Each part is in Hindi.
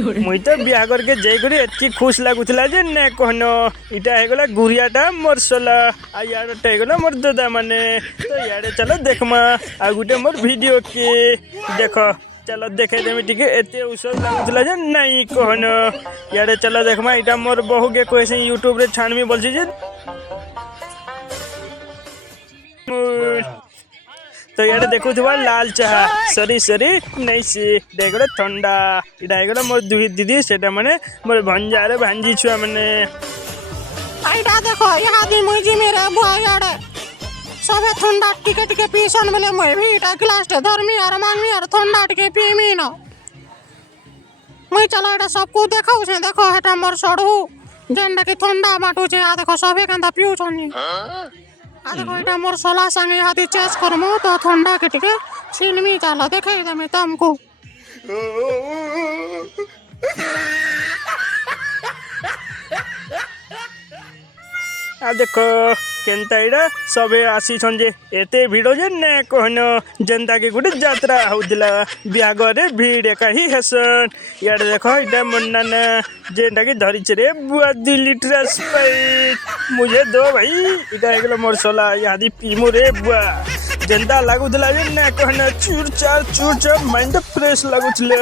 मुई तो बिहा करके जाइकरी एतकी खुश लागुला जे ने कहन इटा हेगला गुरियाटा मोर सोला आ याडटा हेगला मोर दादा माने तो याडे चलो देखमा आ गुटे मोर वीडियो के देख चलो देखे देमी टिके एते उसद लागुला जे नहीं कहन याडे चलो देखमा इटा मोर बहु के कहसे यूट्यूब रे छानमी बोलছি जे तो यार देखो थोड़ा लाल चाहा सरी सरी नहीं सी देखो ठंडा इटा हेगला मोर दुही दीदी सेटा माने मोर भंजा रे भांजी छुआ माने आइडा देखो यहाँ दी मुझी मेरे बुआ याडे सबे ठंडा टिके टिके पीसन बोले मैं भी इटा गिलास टे धर्मी और मांगमी और ठंडा टिके पीमी न मैं चलो इटा सबको देखाऊ छे देखो हेटा मोर सड़ू जेंडा के ठंडा बाटू छे आ देखो सबे कांदा पिउ छनी आ देखो इटा मोर सोला संगे यहाँ दी चेस करमो तो ठंडा के टिके छीनमी चलो देखाई दे मैं तुमको आ देखो केनता इडा सबे आसी छंजे एते भिड़ो जे ने कहन जनता के गुटे यात्रा होदिला बियागरे भीड़ एका ही हेसन यार देखो इटा मुन्ना ने जेंटा के धरी रे बुआ 2 लीटर स्प्राइट मुझे दो भाई इटा हेगला मोर सोला यादी पीमु रे बुआ जनता लागुला जे ने कहन चूर माइंड फ्रेश लागुले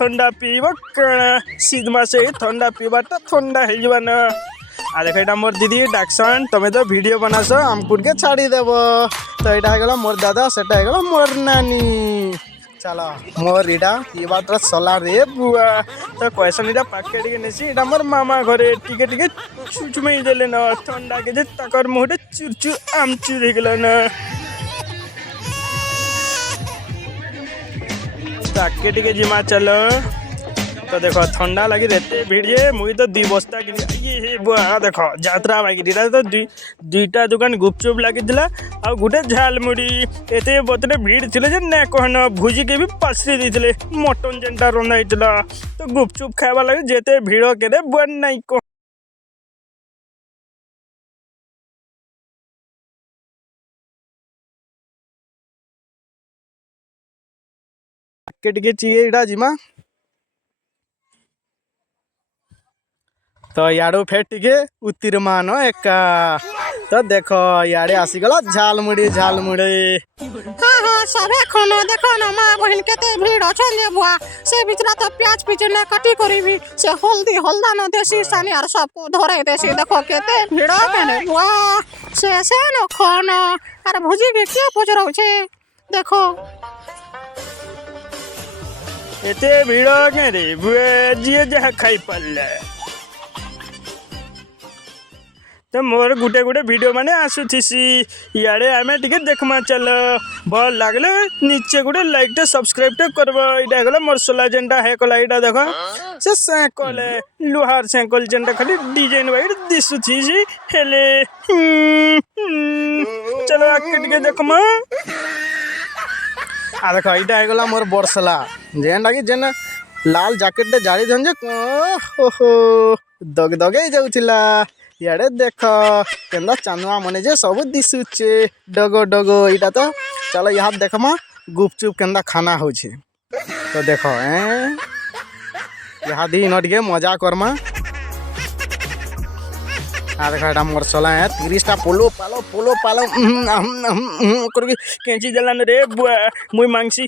ठंडा पीब कण सीधमा से ठंडा पीबाटा ठंडा हे जबन आ देख यहाँ मोर दीदी डाक्सन तुम्हें तो वीडियो बनास आमकुट के छाड़ी देव तो यहाँ है मोर दादा सेटा है मोर नानी चलो मोर इटा ये बात सला रे बुआ तो कैसन इटा पाके टिके नेसी इटा मोर मामा घरे टिके टिके चुचुमई देले न ठंडा के जे ताकर मुहटे चुरचुर आमचुर हे गेल न ताके टिके जिमा चलो तो देखो ठंडा लगी रहते भीड़ जे मुई तो 2 बस्ता ये बुआ देखो यात्रा बाकी तो दुईटा दुकान गुपचुप लगी आ गोटे झालमुड़ी एते बतरे भीड़ थिले जे ने कहन भुजी के भी पासरी देथिले मटन जेंटा रंधा होइतला तो गुपचुप खाइबा लगे जेते भीड़ के बुआ नहीं को के चाहिए इडा जिमा तो याडो फेर टिके उत्तीरमान एका तो देखो याडे आसीगला झालमुड़ी हाँ हाँ सबे खाना देखो ना माँ बहन केते भीड़ अछन जे बुआ से बिचरा तो प्याज पिचने कटी करीबी से हल्दी हल्दा न देसी सानी और सबको धरे देसी देखो केते भीड़ केने बुआ से न खाना अरे भुजी के के पचराउ छे देखो एते भीड़ के रे बुए जिए जहा खाई पल्ले तो मोर गुटे गुटे वीडियो माने आसुथिसी याडे आमे टिके देखमा चल भल लागले नीचे गुटे लाइक टे सब्सक्राइब टे करबो इडा गला मोर सोला जेंटा हे कोला इडा देखो से साइकल लोहार साइकल जेंटा खाली डिजाइन वाइड दिसुथिसी हेले चलो आके टिके देखमा आ देखो इडा हे गला मोर बरसला जेंटा कि जेन लाल जैकेट टे जारी धन जे ओहो दग दगे जाउथिला याडे देख केंदा चांदुआ मने जे सब दिसुचे डगो डगो इटा तो चलो यहाँ देखमा गुपचुप केंदा खाना होछे तो देखो यहाँ दी नटिके मजा करमा आ देखो एटा मोर सोला है 30टा पोलो पालो करके केंची देलान रे बुआ मुई मांगसी